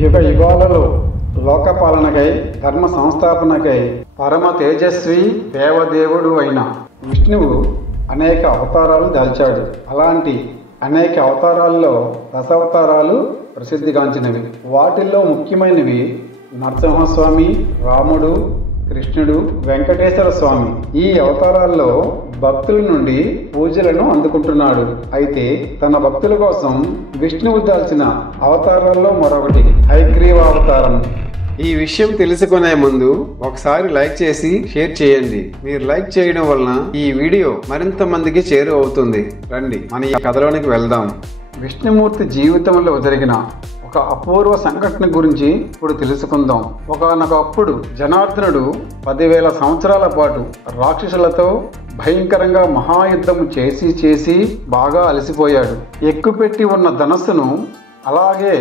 యుగ యుగాలలో లోకపాలనకై ధర్మ సంస్థాపనకై పరమ తేజస్వి దేవదేవుడు అయిన విష్ణువు అనేక అవతారాలు దాల్చాడు. అలాంటి అనేక అవతారాల్లో దశావతారాలు ప్రసిద్ధిగాంచినవి. వాటిల్లో ముఖ్యమైనవి నరసింహస్వామి, రాముడు, కృష్ణుడు, వెంకటేశ్వర స్వామి. ఈ అవతారాల్లో భక్తుల నుండి పూజలను అందుకుంటున్నాడు. అయితే తన భక్తుల కోసం విష్ణువు దాల్చిన అవతారాల్లో మరొకటి హయగ్రీవ అవతారం. ఈ విషయం తెలుసుకునే ముందు ఒకసారి లైక్ చేసి షేర్ చేయండి. మీరు లైక్ చేయడం వలన ఈ వీడియో మరింత మందికి చేరువ అవుతుంది. రండి మన ఈ కథలోనికి వెళ్దాం. విష్ణుమూర్తి జీవితంలో జరిగిన ఒక అపూర్వ సంఘటన గురించి ఇప్పుడు తెలుసుకుందాం. ఒకానొకప్పుడు జనార్దనుడు 10,000 సంవత్సరాల పాటు రాక్షసులతో భయంకరంగా మహాయుద్ధం చేసి బాగా అలసిపోయాడు. ఎక్కుపెట్టి ఉన్న ధనస్సును అలాగే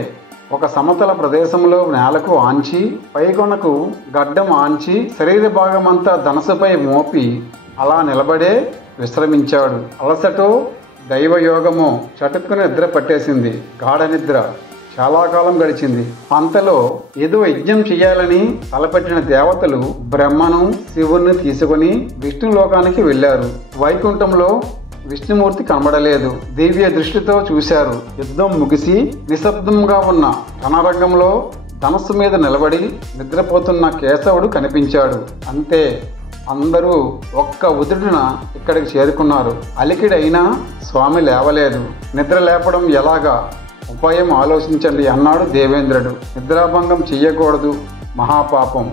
ఒక సమతల ప్రదేశంలో నేలకు ఆంచి పైకొనకు గడ్డం ఆంచి శరీర భాగమంతా ధనస్సుపై మోపి అలా నిలబడే విశ్రమించాడు. అలసటో దైవయోగమో చటుక్కున నిద్ర పట్టేసింది. గాఢ నిద్ర. చాలా కాలం గడిచింది. అంతలో ఏదో యజ్ఞం చేయాలని తలపెట్టిన దేవతలు బ్రహ్మను, శివుణ్ణి తీసుకుని విష్ణులోకానికి వెళ్లారు. వైకుంఠంలో విష్ణుమూర్తి కనబడలేదు. దివ్య దృష్టితో చూశారు. యుద్ధం ముగిసి నిశ్శబ్దంగా ఉన్న రణరంగంలో ధనస్సు మీద నిలబడి నిద్రపోతున్న కేశవుడు కనిపించాడు. అంతే, అందరూ ఒక్క ఉదుటున ఇక్కడికి చేరుకున్నారు. అలికిడైనా స్వామి లేవలేదు. నిద్ర లేపడం ఎలాగా? ఉపాయం ఆలోచించండి అన్నాడు దేవేంద్రుడు. నిద్రాభంగం చెయ్యకూడదు, మహాపాపం.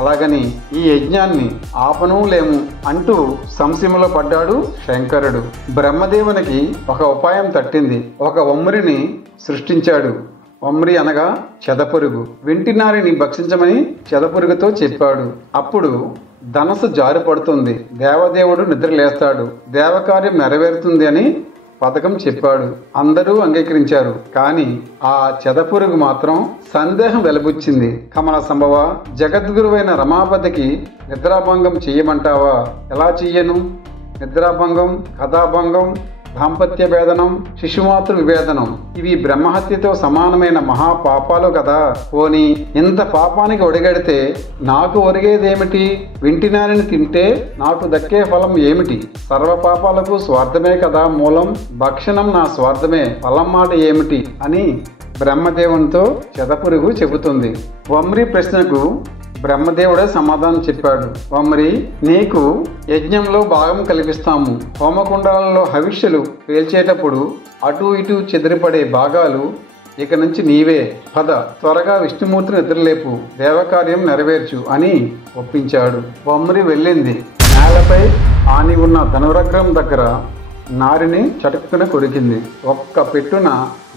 అలాగని ఈ యజ్ఞాన్ని ఆపను లేము అంటూ సంశయంలో పడ్డాడు శంకరుడు. బ్రహ్మదేవునికి ఒక ఉపాయం తట్టింది. ఒక వమ్రిని సృష్టించాడు. వమ్రి అనగా చెదపురుగు. వింటినారిని భక్షించమని చెదపురుగుతో చెప్పాడు. అప్పుడు ధనస్సు జారిపడుతుంది. దేవదేవుడు నిద్రలేస్తాడు. దేవకార్యం నెరవేరుతుంది అని పథకం చెప్పాడు. అందరూ అంగీకరించారు. కానీ ఆ చెదపురుగు మాత్రం సందేహం వెలుబుచ్చింది. కమల సంభవ, జగద్గురువైన రమాపతికి నిద్రాభంగం చెయ్యమంటావా? ఎలా చెయ్యను? నిద్రాభంగం, కథాభంగం, దాంపత్య భేదనం, శిశుమాతృ విభేదనం ఇవి బ్రహ్మహత్యతో సమానమైన మహాపాపాలు కదా. పోని ఇంత పాపానికి ఒడిగడితే నాకు ఒరిగేదేమిటి? వింటినారిని తింటే నాకు దక్కే ఫలం ఏమిటి? సర్వ పాపాలకు స్వార్థమే కదా మూలం. భక్షణం నా స్వార్థమే, ఫలం మాట ఏమిటి అని బ్రహ్మదేవునితో చెదపురుగు చెబుతుంది. వమ్రి ప్రశ్నకు బ్రహ్మదేవుడే సమాధానం చెప్పాడు. వమ్రి, నీకు యజ్ఞంలో భాగం కల్పిస్తాము. హోమకుండాలలో హవిష్యులు పేల్చేటప్పుడు అటు ఇటు చెదిరిపడే భాగాలు ఇక నుంచి నీవే. పద, త్వరగా విష్ణుమూర్తిని నిద్రలేపు, దేవకార్యం నెరవేర్చు అని ఒప్పించాడు. వమ్రి వెళ్ళింది. నేలపై ఆని ఉన్న ధనురగ్రం దగ్గర నారిని చటుక్కున కొరికింది. ఒక్క పెట్టున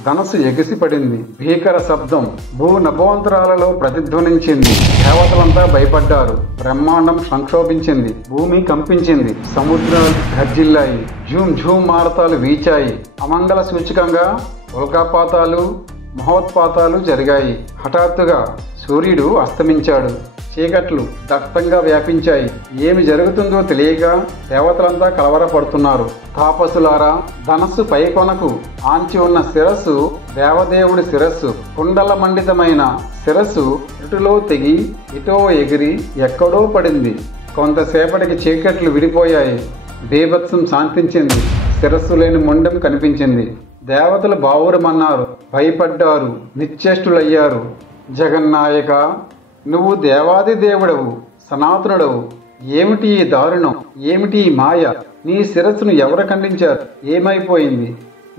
ధనస్సు ఎగిసిపడింది. భీకర శబ్దం భూ నభోంతరాలలో ప్రతిధ్వనించింది. దేవతలంతా భయపడ్డారు. బ్రహ్మాండం సంక్షోభించింది. భూమి కంపించింది. సముద్రాలు గర్జిల్లాయి. ఝూమ్ ఝూమ్ మారతాలు వీచాయి. అమంగళ సూచకంగా ఉల్కాపాతాలు, మహోత్పాతాలు జరిగాయి. హఠాత్తుగా సూర్యుడు అస్తమించాడు. చీకట్లు దట్టంగా వ్యాపించాయి. ఏమి జరుగుతుందో తెలియక దేవతలంతా కలవరపడుతున్నారు. తాపసులారా, ధనస్సు పైకొనకు ఆంచి ఉన్న శిరస్సు దేవదేవుడి శిరస్సు. కుండల మండితమైన శిరస్సు ఇటులో తెగి ఇటో ఎగిరి ఎక్కడో పడింది. కొంతసేపటికి చీకట్లు విడిపోయాయి. బీభత్సం శాంతించింది. శిరస్సు లేని మొండెం కనిపించింది. దేవతలు బావురమన్నారు. భయపడ్డారు. నిశ్చేష్టులయ్యారు. జగన్నాయక, నువ్వు దేవాది దేవుడవు, సనాతనుడవు. ఏమిటి ఈ దారుణం? ఏమిటి ఈ మాయ? నీ శిరస్సును ఎవరు ఖండించారు? ఏమైపోయింది?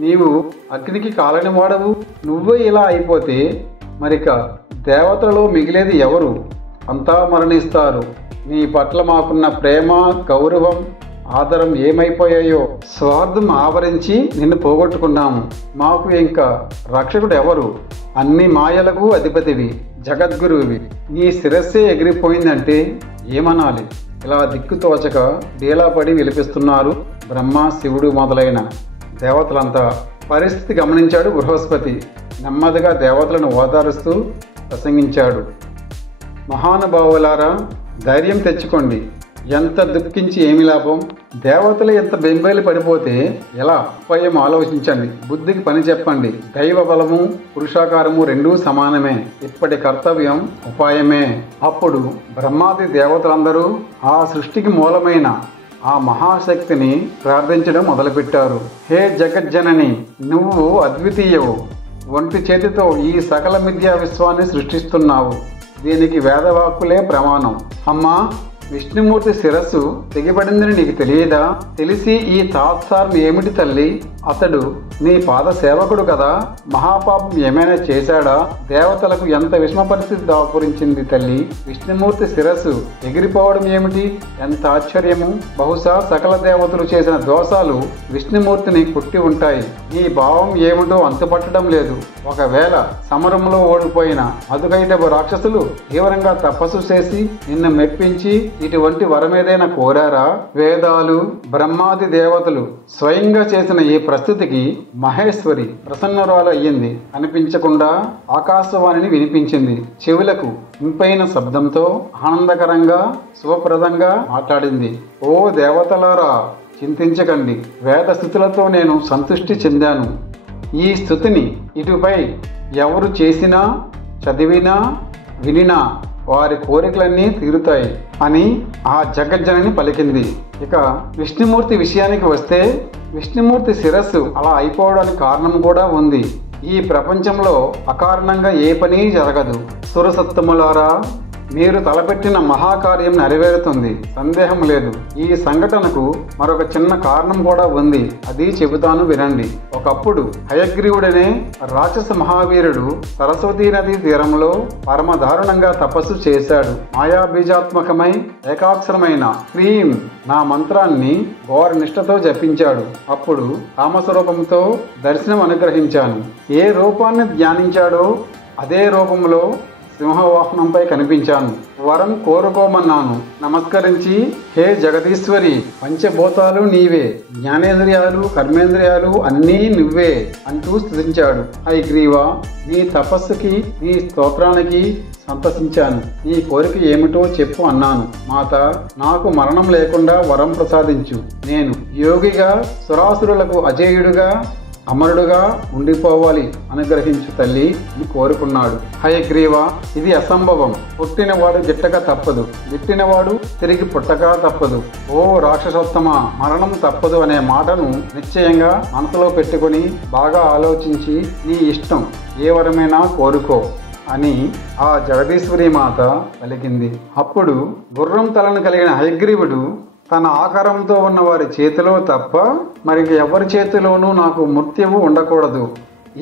నీవు అగ్నికి కాలని వాడవు. నువ్వే ఇలా అయిపోతే మరిక దేవతలలో మిగిలేది ఎవరు? అంతా మరణిస్తారు. నీ పట్ల మాకున్న ప్రేమ, గౌరవం, ఆదరం ఏమైపోయాయో. స్వార్థం ఆవరించి నిన్ను పోగొట్టుకున్నాము. మాకు ఇంకా రక్షకుడు ఎవరు? అన్ని మాయలకు అధిపతివి, జగద్గురువి. నీ శిరస్సే ఎగిరిపోయిందంటే ఏమనాలి? ఇలా దిక్కుతోచక డీలాపడి విలిపిస్తున్నారు బ్రహ్మ, శివుడు మొదలైన దేవతలంతా. పరిస్థితి గమనించాడు బృహస్పతి. నెమ్మదిగా దేవతలను ఓదారుస్తూ ప్రసంగించాడు. మహానుభావులారా, ధైర్యం తెచ్చుకోండి. ఎంత దుఃఖించి ఏమి లాభం? దేవతలు ఎంత బెంబేలు పడిపోతే ఎలా? ఉపాయం ఆలోచించండి, బుద్ధికి పని చెప్పండి. దైవ బలము పురుషాకారము రెండూ సమానమే. ఇప్పటి కర్తవ్యం ఉపాయమే. అప్పుడు బ్రహ్మాది దేవతలందరూ ఆ సృష్టికి మూలమైన ఆ మహాశక్తిని ప్రార్థించడం మొదలుపెట్టారు. హే జగజ్జనని, నువ్వు అద్వితీయవు. ఒంటి చేతితో ఈ సకల మిథ్యా విశ్వాన్ని సృష్టిస్తున్నావు. దీనికి వేదవాక్కులే ప్రమాణం. అమ్మా, విష్ణుమూర్తి శిరస్సు తెగిపడిందని నీకు తెలియదా? తెలిసి ఈ తాత్సారం ఏమిటి తల్లి? అతడు నీ పాద సేవకుడు కదా. మహాపాపం ఏమైనా చేశాడా? దేవతలకు ఎంత విషమ పరిస్థితి దాపురించింది తల్లి. విష్ణుమూర్తి శిరస్సు ఎగిరిపోవడం ఏమిటి? ఎంత ఆశ్చర్యము! బహుశా సకల దేవతలు చేసిన దోషాలు విష్ణుమూర్తిని కుట్టి ఉంటాయి. ఈ భావం ఏమిటో అంతుపట్టడం లేదు. ఒకవేళ సమరంలో ఓడిపోయిన అదుగైటపు రాక్షసులు తీవ్రంగా తపస్సు చేసి నిన్ను మెప్పించి ఇటువంటి వరమేదైనా కోరారా? వేదాలు బ్రహ్మాది దేవతలు స్వయంగా చేసిన ఈ ప్రస్తుతికి మహేశ్వరి ప్రసన్నరాలు అయ్యింది. అనిపించకుండా ఆకాశవాణిని వినిపించింది. చెవులకు ఇంపైన శబ్దంతో ఆనందకరంగా శుభప్రదంగా మాట్లాడింది. ఓ దేవతలారా, చింతించకండి. వేద స్థుతులతో నేను సంతృష్టి చెందాను. ఈ స్థుతిని ఇటుపై ఎవరు చేసినా, చదివినా, వినినా వారి కోరికలన్నీ తీరుతాయి అని ఆ జగజ్జనని పలికింది. ఇక విష్ణుమూర్తి విషయానికి వస్తే, విష్ణుమూర్తి శిరస్సు అలా అయిపోవడానికి కారణం కూడా ఉంది. ఈ ప్రపంచంలో అకారణంగా ఏ పని జరగదు. సురసత్తములారా, మీరు తలపెట్టిన మహాకార్యం నెరవేరుతుంది, సందేహం లేదు. ఈ సంఘటనకు మరొక చిన్న కారణం కూడా ఉంది. అది చెబుతాను, వినండి. ఒకప్పుడు హయగ్రీవుడనే రాక్షస మహావీరుడు సరస్వతీ నదీ తీరంలో పరమ దారుణంగా తపస్సు చేశాడు. మాయాబీజాత్మకమై ఏకాక్షరమైన హ్రీం నా మంత్రాన్ని ఘోర నిష్ఠతో జపించాడు. అప్పుడు తామసరూపంతో దర్శనం అనుగ్రహించాను. ఏ రూపాన్ని ధ్యానించాడో అదే రూపంలో సింహవాహనంపై కనిపించాను. వరం కోరుకోమన్నాను. నమస్కరించి, హే జగదీశ్వరి, పంచభూతాలు నీవే, జ్ఞానేంద్రియాలు కర్మేంద్రియాలు అన్నీ నువ్వే అంటూ స్తుతించాడు. హయగ్రీవా, నీ తపస్సుకి నీ స్తోత్రానికి సంతసించాను. నీ కోరిక ఏమిటో చెప్పు అన్నాను. మాత, నాకు మరణం లేకుండా వరం ప్రసాదించు. నేను యోగిగా సురాసురులకు అజేయుడుగా అమరుడుగా ఉండిపోవాలి, అనుగ్రహించు తల్లి అని కోరుకున్నాడు. హయగ్రీవ, ఇది అసంభవం. పుట్టినవాడు గిట్టక తప్పదు, గిట్టినవాడు తిరిగి పుట్టక తప్పదు. ఓ రాక్షసోత్తమ, మరణం తప్పదు అనే మాటను నిశ్చయంగా మనసులో పెట్టుకుని బాగా ఆలోచించి నీ ఇష్టం ఏ వరమైనా కోరుకో అని ఆ జగదీశ్వరి మాత పలికింది. అప్పుడు గుర్రం తలను కలిగిన హయగ్రీవుడు తన ఆకారంతో ఉన్న వారి చేతిలో తప్ప మరి ఎవరి చేతిలోనూ నాకు మృత్యువు ఉండకూడదు,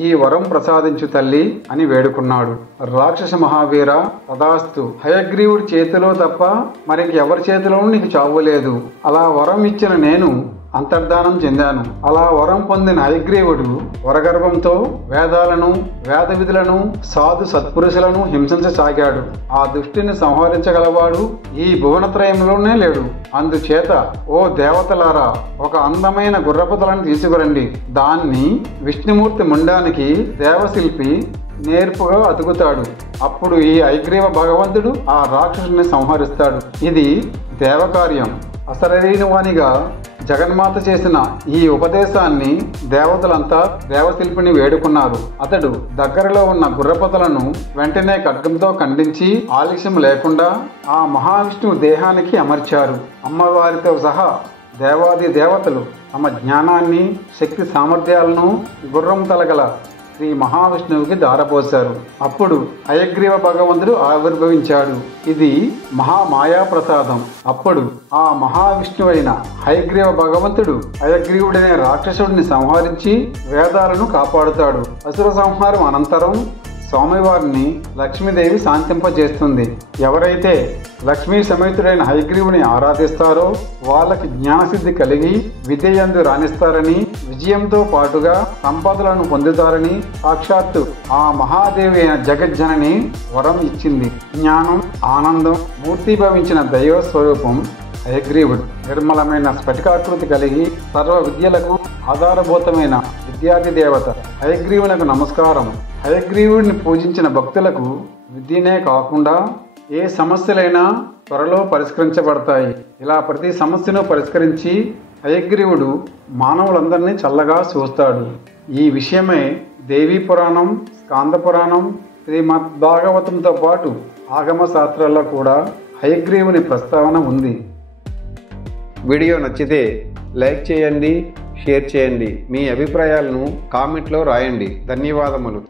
ఈ వరం ప్రసాదించు తల్లి అని వేడుకున్నాడు. రాక్షస మహావీర, తదాస్తు. హయగ్రీవుడి చేతిలో తప్ప మరి ఎవరి చేతిలోనూ నీకు చావు లేదు. అలా వరం ఇచ్చిన నేను అంతర్ధానం చెందాను. అలా వరం పొందిన హయగ్రీవుడు వరగర్భంతో వేదాలను వేద విధులను సాధు సత్పురుషులను హింసించసాగాడు. ఆ దుష్టిని సంహరించగలవాడు ఈ భువనత్రయంలోనే లేడు. అందుచేత ఓ దేవతలారా, ఒక అందమైన గుర్రపుతలను తీసుకురండి. దాన్ని విష్ణుమూర్తి ముండానికి దేవశిల్పి నేర్పుగా అతుకుతాడు. అప్పుడు ఈ హయగ్రీవ భగవంతుడు ఆ రాక్షసుని సంహరిస్తాడు. ఇది దేవకార్యం. అసరైనవానిగా జగన్మాత చేసిన ఈ ఉపదేశాన్ని దేవతలంతా దేవశిల్పిని వేడుకున్నారు. అతడు దగ్గరలో ఉన్న గుర్రపతలను వెంటనే ఖడ్గంతో ఖండించి ఆలస్యం లేకుండా ఆ మహావిష్ణువు దేహానికి అమర్చారు. అమ్మవారితో సహా దేవాది దేవతలు తమ జ్ఞానాన్ని శక్తి సామర్థ్యాలను గుర్రం తలగల శ్రీ మహావిష్ణువుకి దారపోశారు. అప్పుడు హయగ్రీవ భగవంతుడు ఆవిర్భవించాడు. ఇది మహామాయా ప్రసాదం. అప్పుడు ఆ మహావిష్ణువైన హయగ్రీవ భగవంతుడు హయగ్రీవుడనే రాక్షసుడిని సంహరించి వేదాలను కాపాడుతాడు. అసుర సంహారం అనంతరం స్వామివారిని లక్ష్మీదేవి శాంతింపజేస్తుంది. ఎవరైతే లక్ష్మీ సమేతుడైన హయగ్రీవుని ఆరాధిస్తారో వాళ్ళకి జ్ఞానసిద్ధి కలిగి విద్యయందు రాణిస్తారని, విజయంతో పాటుగా సంపదలను పొందుతారని సాక్షాత్తు ఆ మహాదేవి అయిన జగజ్జనని వరం ఇచ్చింది. జ్ఞానం, ఆనందం మూర్తిభవించిన దైవ స్వరూపం హయగ్రీవుడు. నిర్మలమైన స్ఫటికాకృతి కలిగి సర్వ విద్యలకు ఆధారభూతమైన విద్యాది దేవత హయగ్రీవునకు నమస్కారం. హయగ్రీవుడిని పూజించిన భక్తులకు విద్యనే కాకుండా ఏ సమస్యలైనా త్వరలో పరిష్కరించబడతాయి. ఇలా ప్రతి సమస్యను పరిష్కరించి హయగ్రీవుడు మానవులందరినీ చల్లగా చూస్తాడు. ఈ విషయమై దేవీ పురాణం, స్కాంద పురాణం, శ్రీమద్ భాగవతంతో పాటు ఆగమ శాస్త్రాల్లో కూడా హయగ్రీవుని ప్రస్తావన ఉంది. వీడియో నచ్చితే లైక్ చేయండి, షేర్ చేయండి. మీ అభిప్రాయాలను కామెంట్లో రాయండి. ధన్యవాదములు.